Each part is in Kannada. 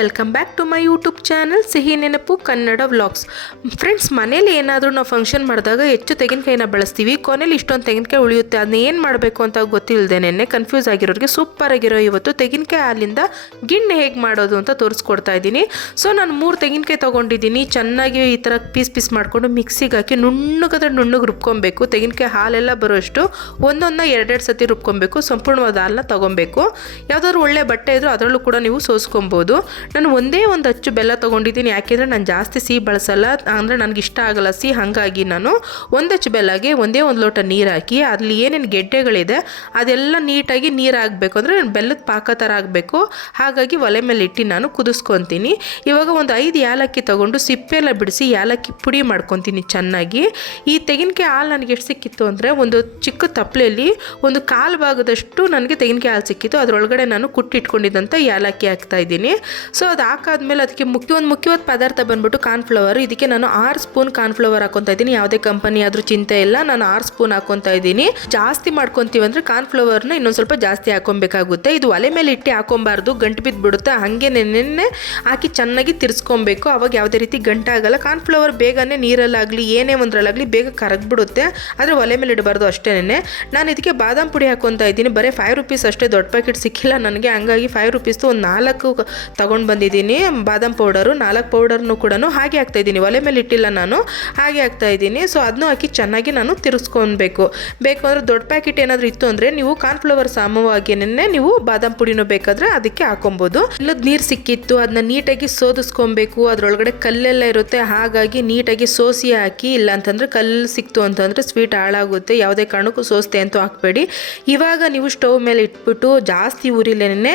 Welcome back to my YouTube channel ಸಿಹಿ ನೆನಪು ಕನ್ನಡ ವ್ಲಾಗ್ಸ್. ಫ್ರೆಂಡ್ಸ್, ಮನೇಲಿ ಏನಾದರೂ ನಾವು ಫಂಕ್ಷನ್ ಮಾಡಿದಾಗ ಹೆಚ್ಚು ತೆಂಗಿನಕಾಯಿನ ಬಳಸ್ತೀವಿ. ಕೊನೆಯಲ್ಲಿ ಇಷ್ಟೊಂದು ತೆಂಗಿನಕಾಯಿ ಉಳಿಯುತ್ತೆ, ಅದನ್ನ ಏನು ಮಾಡಬೇಕು ಅಂತ ಗೊತ್ತಿಲ್ಲದೇನೆ ಕನ್ಫ್ಯೂಸ್ ಆಗಿರೋರಿಗೆ ಸೂಪರ್ ಆಗಿರೋ ಇವತ್ತು ತೆಂಗಿನಕಾಯಿ ಹಾಲಿಂದ ಗಿಣ್ಣೆ ಹೇಗೆ ಮಾಡೋದು ಅಂತ ತೋರಿಸ್ಕೊಡ್ತಾ ಇದ್ದೀನಿ. ಸೊ ನಾನು 3 ತೆಂಗಿನಕಾಯಿ ತೊಗೊಂಡಿದ್ದೀನಿ. ಚೆನ್ನಾಗಿ ಈ ಥರ ಪೀಸ್ ಮಾಡಿಕೊಂಡು ಮಿಕ್ಸಿಗೆ ಹಾಕಿ ನುಣ್ಣಗೆ ರುಬ್ಕೊಬೇಕು. ತೆಂಗಿನಕಾಯಿ ಹಾಲೆಲ್ಲ ಬರೋಷ್ಟು ಒಂದೊಂದನ್ನ 2 ಸತಿ ರುಬ್ಕೊಬೇಕು. ಸಂಪೂರ್ಣವಾದ ಹಾಲನ್ನ ತೊಗೊಬೇಕು. ಯಾವುದಾದ್ರು ಒಳ್ಳೆ ಬಟ್ಟೆ ಇದ್ರೂ ಅದರಲ್ಲೂ ಕೂಡ ನೀವು ಸೋಸ್ಕೊಬೋದು. ನಾನು ಒಂದೇ ಒಂದು ಅಚ್ಚು ಬೆಲ್ಲ ತೊಗೊಂಡಿದ್ದೀನಿ. ಯಾಕೆಂದರೆ ನಾನು ಜಾಸ್ತಿ ಸಿಹಿ ಬಳಸಲ್ಲ, ಅಂದರೆ ನನಗೆ ಇಷ್ಟ ಆಗಲ್ಲ ಸಿಹಿ. ಹಾಗಾಗಿ ನಾನು ಒಂದಚ್ಚು ಬೆಲ್ಲಗೆ ಒಂದೇ ಒಂದು ಲೋಟ ನೀರು ಹಾಕಿ ಅಲ್ಲಿ ಏನೇನು ಗೆಡ್ಡೆಗಳಿದೆ ಅದೆಲ್ಲ ನೀಟಾಗಿ ನೀರು ಹಾಕಬೇಕು. ಅಂದರೆ ಬೆಲ್ಲದ ಪಾಕ ಥರ ಆಗಬೇಕು. ಹಾಗಾಗಿ ಒಲೆ ಮೇಲೆ ಇಟ್ಟು ನಾನು ಕುದಿಸ್ಕೊತೀನಿ. ಇವಾಗ ಒಂದು 5 ಏಲಕ್ಕಿ ತೊಗೊಂಡು ಸಿಪ್ಪೆಲ್ಲ ಬಿಡಿಸಿ ಏಲಕ್ಕಿ ಪುಡಿ ಮಾಡ್ಕೊತೀನಿ ಚೆನ್ನಾಗಿ. ಈ ತೆಂಗಿನಕಾಯಿ ಹಾಲು ನನಗೆ ಎಷ್ಟು ಸಿಕ್ಕಿತ್ತು ಅಂದರೆ ಒಂದು ಚಿಕ್ಕ ತಪ್ಪಲೆಯಲ್ಲಿ ಒಂದು 1/4 ಭಾಗದಷ್ಟು ನನಗೆ ತೆಂಗಿನಕಾಯಿ ಹಾಲು ಸಿಕ್ಕಿತ್ತು. ಅದರೊಳಗಡೆ ನಾನು ಕುಟ್ಟಿಟ್ಕೊಂಡಿದ್ದಂಥ ಏಲಕ್ಕಿ ಹಾಕ್ತಾ ಇದ್ದೀನಿ. ಸೊ ಅದು ಹಾಕಾದ್ಮೇಲೆ ಅದಕ್ಕೆ ಮುಖ್ಯವಾದ ಪದಾರ್ಥ ಬಂದ್ಬಿಟ್ಟು ಕಾರ್ನ್ಫ್ಲವರ್. ಇದಕ್ಕೆ ನಾನು 6 ಸ್ಪೂನ್ ಕಾರ್ನ್ಫ್ಲವರ್ ಹಾಕೊತಾ ಇದ್ದೀನಿ. ಯಾವುದೇ ಕಂಪನಿ ಆದರೂ ಚಿಂತೆ ಇಲ್ಲ, ನಾನು 6 ಸ್ಪೂನ್ ಹಾಕೊತಾ ಇದ್ದೀನಿ. ಜಾಸ್ತಿ ಮಾಡ್ಕೊತೀವಿ ಅಂದರೆ ಕಾರ್ನ್ಫ್ಲವರ್ನ ಇನ್ನೊಂದು ಸ್ವಲ್ಪ ಜಾಸ್ತಿ ಹಾಕೊಬೇಕಾಗುತ್ತೆ. ಇದು ಒಲೆ ಮೇಲೆ ಇಟ್ಟು ಹಾಕೊಬಾರ್ದು, ಗಂಟು ಬಿದ್ದುಬಿಡುತ್ತೆ. ಹಾಗೆ ನೆನ್ನೆ ಹಾಕಿ ಚೆನ್ನಾಗಿ ತಿರ್ಸ್ಕೊಬೇಕು. ಅವಾಗ ಯಾವುದೇ ರೀತಿ ಗಂಟಾಗಲ್ಲ. ಕಾರ್ನ್ಫ್ಲವರ್ ಬೇಗನೆ ನೀರಲ್ಲಾಗಲಿ ಏನೇ ಒಂದರಲ್ಲಾಗಲಿ ಬೇಗ ಕರಗ್ಬಿಡುತ್ತೆ. ಆದರೆ ಒಲೆ ಮೇಲೆ ಇಡಬಾರ್ದು ಅಷ್ಟೇನೆ. ನಾನು ಇದಕ್ಕೆ ಬಾದಾಮ್ ಪುಡಿ ಹಾಕೊತಾ ಇದ್ದೀನಿ. ಬರೀ 5 ರೂಪೀಸ್ ಅಷ್ಟೇ, ದೊಡ್ಡ ಪ್ಯಾಕೆಟ್ ಸಿಕ್ಕಿಲ್ಲ ನನಗೆ. ಹಂಗಾಗಿ 5 ರೂಪೀಸ್ದು ಒಂದು 4 ತೊಗೊಂಡು ಬಂದಿದ್ದೀನಿ ಬಾದಾಮ್ ಪೌಡರು. 4 ಪೌಡರ್ನು ಕೂಡ ಹಾಗೆ ಹಾಕ್ತಾಯಿದ್ದೀನಿ. ಒಲೆ ಮೇಲೆ ಇಟ್ಟಿಲ್ಲ ನಾನು, ಹಾಗೆ ಹಾಕ್ತಾಯಿದ್ದೀನಿ. ಸೊ ಅದನ್ನು ಹಾಕಿ ಚೆನ್ನಾಗಿ ನಾನು ತಿರ್ಸ್ಕೊಬೇಕು. ಬೇಕು ಅಂದರೆ ದೊಡ್ಡ ಪ್ಯಾಕೆಟ್ ಏನಾದರೂ ಇತ್ತು ಅಂದರೆ ನೀವು ಕಾರ್ನ್ಫ್ಲವರ್ ಸಾಮವಾಗಿನೇ ನೀವು ಬಾದಾಮ್ ಪುಡಿನೂ ಬೇಕಾದರೆ ಅದಕ್ಕೆ ಹಾಕೊಬೋದು. ಇಲ್ಲದ ನೀರು ಸಿಕ್ಕಿತ್ತು, ಅದನ್ನ ನೀಟಾಗಿ ಸೋದಿಸ್ಕೊಬೇಕು. ಅದರೊಳಗಡೆ ಕಲ್ಲೆಲ್ಲ ಇರುತ್ತೆ, ಹಾಗಾಗಿ ನೀಟಾಗಿ ಸೋಸಿ ಹಾಕಿ. ಇಲ್ಲ ಅಂತಂದರೆ ಕಲ್ಲು ಸಿಕ್ತು ಅಂತಂದರೆ ಸ್ವೀಟ್ ಹಾಳಾಗುತ್ತೆ. ಯಾವುದೇ ಕಾರಣಕ್ಕೂ ಸೋಸ್ತೆ ಅಂತೂ ಹಾಕಬೇಡಿ. ಇವಾಗ ನೀವು ಸ್ಟವ್ ಮೇಲೆ ಇಟ್ಬಿಟ್ಟು ಜಾಸ್ತಿ ಉರಿಲೇನೆ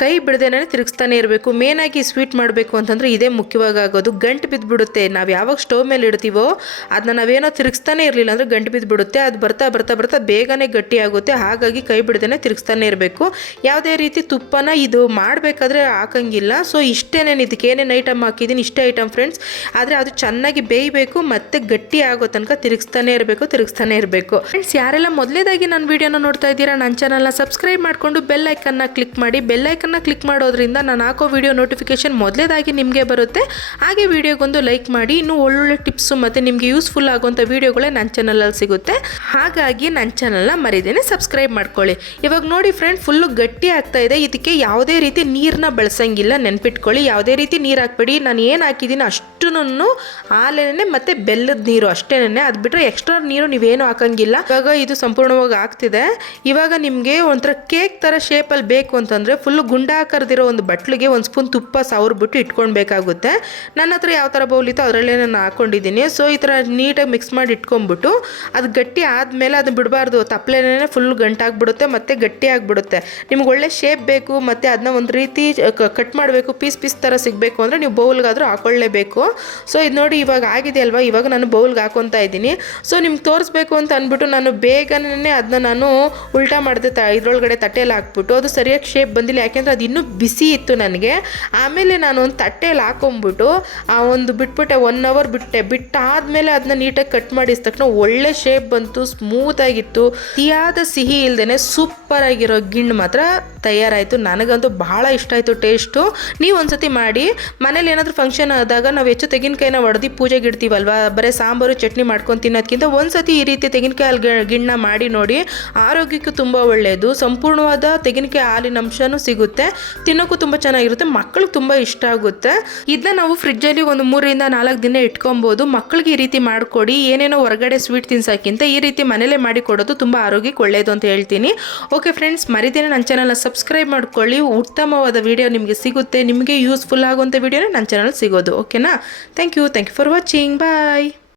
ಕೈ ಬಿಡದೇನೆ ತಿರುಗಿಸ್ತಾನೆ ಇರಬೇಕು. ಮೇನಾಗಿ ಸ್ವೀಟ್ ಮಾಡಬೇಕು ಅಂತಂದರೆ ಇದೇ ಮುಖ್ಯವಾಗಿ ಆಗೋದು. ಗಂಟು ಬಿದ್ದುಬಿಡುತ್ತೆ. ನಾವು ಯಾವಾಗ ಸ್ಟವ್ ಮೇಲೆ ಇಡ್ತೀವೋ ಅದನ್ನ ನಾವೇನೋ ತಿರುಗಿಸ್ತಾನೆ ಇರಲಿಲ್ಲ ಅಂದರೆ ಗಂಟು ಬಿದ್ದುಬಿಡುತ್ತೆ. ಅದು ಬರ್ತಾ ಬೇಗನೆ ಗಟ್ಟಿ ಆಗುತ್ತೆ. ಹಾಗಾಗಿ ಕೈ ಬಿಡದೇನೆ ತಿರುಗಿಸ್ತಾನೆ ಇರಬೇಕು. ಯಾವುದೇ ರೀತಿ ತುಪ್ಪನ ಇದು ಮಾಡಬೇಕಾದ್ರೆ ಹಾಕಂಗಿಲ್ಲ. ಸೊ ಇಷ್ಟೇನೇನು, ಇದಕ್ಕೆ ಏನೇನು ಐಟಮ್ ಹಾಕಿದ್ದೀನಿ ಇಷ್ಟೇ ಐಟಮ್ ಫ್ರೆಂಡ್ಸ್. ಆದರೆ ಅದು ಚೆನ್ನಾಗಿ ಬೇಯಬೇಕು ಮತ್ತು ಗಟ್ಟಿ ಆಗೋ ತನಕ ತಿರುಗಿಸ್ತಾನೆ ಇರಬೇಕು. ಫ್ರೆಂಡ್ಸ್, ಯಾರೆಲ್ಲ ಮೊದಲೇದಾಗಿ ನನ್ನ ವೀಡಿಯೋನ ನೋಡ್ತಾ ಇದ್ದೀರಾ, ನನ್ನ ಚಾನಲ್ನ ಸಬ್ಸ್ಕ್ರೈಬ್ ಮಾಡಿಕೊಂಡು ಬೆಲ್ ಐಕನ್ನ ಕ್ಲಿಕ್ ಮಾಡಿ. ಬೆಲ್ ಐಕನ್ನ ಕ್ಲಿಕ್ ಮಾಡೋದ್ರಿಂದ ನಾನು ಹಾಕೋ ವಿಡಿಯೋ ನೋಟಿಫಿಕೇಶನ್ ಮೊದಲೇದಾಗಿ ನಿಮಗೆ ಬರುತ್ತೆ. ಹಾಗೆ ವಿಡಿಯೋಗೊಂದು ಲೈಕ್ ಮಾಡಿ. ಇನ್ನೂ ಒಳ್ಳೊಳ್ಳೆ ಟಿಪ್ಸು ಮತ್ತು ನಿಮಗೆ ಯೂಸ್ಫುಲ್ ಆಗುವಂಥ ವೀಡಿಯೋಗಳೇ ನನ್ನ ಚಾನಲಲ್ಲಿ ಸಿಗುತ್ತೆ. ಹಾಗಾಗಿ ನನ್ನ ಚಾನಲ್ನ ಮರಿದೇನೆ ಸಬ್ಸ್ಕ್ರೈಬ್ ಮಾಡ್ಕೊಳ್ಳಿ. ಇವಾಗ ನೋಡಿ ಫ್ರೆಂಡ್, ಫುಲ್ಲು ಗಟ್ಟಿ ಆಗ್ತಾ ಇದೆ. ಇದಕ್ಕೆ ಯಾವುದೇ ರೀತಿ ನೀರನ್ನ ಬಳಸಂಗಿಲ್ಲ, ನೆನ್ಪಿಟ್ಕೊಳ್ಳಿ. ಯಾವುದೇ ರೀತಿ ನೀರು ಹಾಕ್ಬೇಡಿ. ನಾನು ಏನು ಹಾಕಿದ್ದೀನಿ ಅಷ್ಟು ಹಾಲೇನೆ ಮತ್ತು ಬೆಲ್ಲದ ನೀರು ಅಷ್ಟೇನೆ. ಅದು ಬಿಟ್ಟರೆ ಎಕ್ಸ್ಟ್ರಾ ನೀರು ನೀವೇನು ಹಾಕಂಗಿಲ್ಲ. ಇವಾಗ ಇದು ಸಂಪೂರ್ಣವಾಗಿ ಆಗ್ತಿದೆ. ಇವಾಗ ನಿಮಗೆ ಒಂಥರ ಕೇಕ್ ಥರ ಶೇಪಲ್ಲಿ ಬೇಕು ಅಂತಂದರೆ ಫುಲ್ಲು ಗುಂಡಾಕರದಿರೋ ಒಂದು ಬಟ್ಲಿಗೆ 1 ಸ್ಪೂನ್ ತುಪ್ಪ ಸವರ್ಬಿಟ್ಟು ಇಟ್ಕೊಳ್ಬೇಕಾಗುತ್ತೆ. ನನ್ನ ಹತ್ರ ಯಾವ ಥರ ಬೌಲ್ ಇತ್ತು ಅದರಲ್ಲೇ ನಾನು ಹಾಕ್ಕೊಂಡಿದ್ದೀನಿ. ಸೊ ಈ ಥರ ನೀಟಾಗಿ ಮಿಕ್ಸ್ ಮಾಡಿ ಇಟ್ಕೊಂಡ್ಬಿಟ್ಟು ಅದು ಗಟ್ಟಿ ಆದಮೇಲೆ ಅದನ್ನ ಬಿಡಬಾರ್ದು. ತಪ್ಪಲೇನೆ ಫುಲ್ ಗಂಟಾಗ್ಬಿಡುತ್ತೆ ಮತ್ತು ಗಟ್ಟಿ ಆಗಿಬಿಡುತ್ತೆ. ನಿಮ್ಗೆ ಒಳ್ಳೆ ಶೇಪ್ ಬೇಕು ಮತ್ತು ಅದನ್ನ ಒಂದು ರೀತಿ ಕಟ್ ಮಾಡಬೇಕು, ಪೀಸ್ ಥರ ಸಿಗಬೇಕು ಅಂದರೆ ನೀವು ಬೌಲ್ಗಾದರೂ ಹಾಕೊಳ್ಳೇಬೇಕು. ಸೊ ಇದು ನೋಡಿ ಇವಾಗ ಆಗಿದೆ ಅಲ್ವಾ. ಇವಾಗ ನಾನು ಬೌಲ್ಗೆ ಹಾಕೊತಾ ಇದ್ದೀನಿ. ಸೊ ನಿಮ್ಗೆ ತೋರಿಸ್ಬೇಕು ಅಂತ ಅಂದ್ಬಿಟ್ಟು ನಾನು ಬೇಗನೆ ಅದನ್ನ ನಾನು ಉಲ್ಟಾ ಮಾಡಿದೆ. ಇದರೊಳಗಡೆ ತಟ್ಟೆಯಲ್ಲಿ ಹಾಕ್ಬಿಟ್ಟು ಅದು ಸರಿಯಾಗಿ ಶೇಪ್ ಬಂದಿಲ್ಲ. ಯಾಕೆಂದರೆ ಅದು ಇನ್ನೂ ಬಿಸಿ ಇತ್ತು ನನಗೆ. ಆಮೇಲೆ ನಾನು ಒಂದು ತಟ್ಟೆಯಲ್ಲಿ ಹಾಕೊಂಡ್ಬಿಟ್ಟು ಒಂದು ಬಿಟ್ಬಿಟ್ಟೆ, 1 ಅವರ್ ಬಿಟ್ಟಾದ್ಮೇಲೆ ಅದನ್ನ ನೀಟಾಗಿ ಕಟ್ ಮಾಡಿದ ತಕ್ಷಣ ಒಳ್ಳೆ ಶೇಪ್ ಬಂತು, ಸ್ಮೂತಾಗಿತ್ತು. ಸಿಹಿಯಾದ ಸಿಹಿ ಇಲ್ಲದೇ ಸೂಪರ್ ಆಗಿರೋ ಗಿಣ್ಣು ಮಾತ್ರ ತಯಾರಾಯಿತು. ನನಗಂತೂ ಬಹಳ ಇಷ್ಟ ಆಯಿತು ಟೇಸ್ಟು. ನೀವು ಒಂದ್ಸತಿ ಮಾಡಿ. ಮನೇಲಿ ಏನಾದರೂ ಫಂಕ್ಷನ್ ಆದಾಗ ನಾವು ಹೆಚ್ಚು ತೆಂಗಿನಕಾಯಿನ ಒಡೆದು ಪೂಜೆಗೆ ಇಡ್ತೀವಲ್ವ, ಬರೀ ಸಾಂಬಾರು ಚಟ್ನಿ ಮಾಡ್ಕೊಂಡು ತಿನ್ನೋದಕ್ಕಿಂತ ಒಂದ್ಸತಿ ಈ ರೀತಿ ತೆಂಗಿನಕಾಯಿ ಗಿಣ್ಣ ಮಾಡಿ ನೋಡಿ. ಆರೋಗ್ಯಕ್ಕೂ ತುಂಬ ಒಳ್ಳೆಯದು. ಸಂಪೂರ್ಣವಾದ ತೆಂಗಿನಕಾಯಿ ಹಾಲಿನ ಅಂಶನೂ ಸಿಗುತ್ತೆ. ತಿನ್ನೋಕ್ಕೂ ತುಂಬ ಚೆನ್ನಾಗಿರುತ್ತೆ. ಮಕ್ಕಳಿಗೆ ತುಂಬ ಇಷ್ಟ ಆಗುತ್ತೆ. ಇದನ್ನ ನಾವು ಫ್ರಿಜ್ಜಲ್ಲಿ ಒಂದು 3 ರಿಂದ 4 ದಿನ ಇಟ್ಕೊಬೋದು. ಮಕ್ಕಳಿಗೆ ಈ ರೀತಿ ಮಾಡಿಕೊಡಿ. ಏನೇನೋ ಹೊರಗಡೆ ಸ್ವೀಟ್ ತಿನ್ಸೋಕ್ಕಿಂತ ಈ ರೀತಿ ಮನೇಲೇ ಮಾಡಿ ಕೊಡೋದು ತುಂಬ ಆರೋಗ್ಯಕ್ಕೆ ಒಳ್ಳೆಯದು ಅಂತ ಹೇಳ್ತೀನಿ. ಓಕೆ ಫ್ರೆಂಡ್ಸ್, ಮರಿದೇನೆ ನನ್ನ ಚಾನಲ್ನ ಸಬ್ಸ್ಕ್ರೈಬ್ ಮಾಡ್ಕೊಳ್ಳಿ. ಉತ್ತಮವಾದ ವಿಡಿಯೋ ನಿಮಗೆ ಸಿಗುತ್ತೆ. ನಿಮಗೆ ಯೂಸ್ಫುಲ್ ಆಗುವಂಥ ವಿಡಿಯೋನೇ ನನ್ನ ಚಾನಲ್ ಸಿಗೋದು. ಓಕೆನಾ? Thank you for watching. Bye.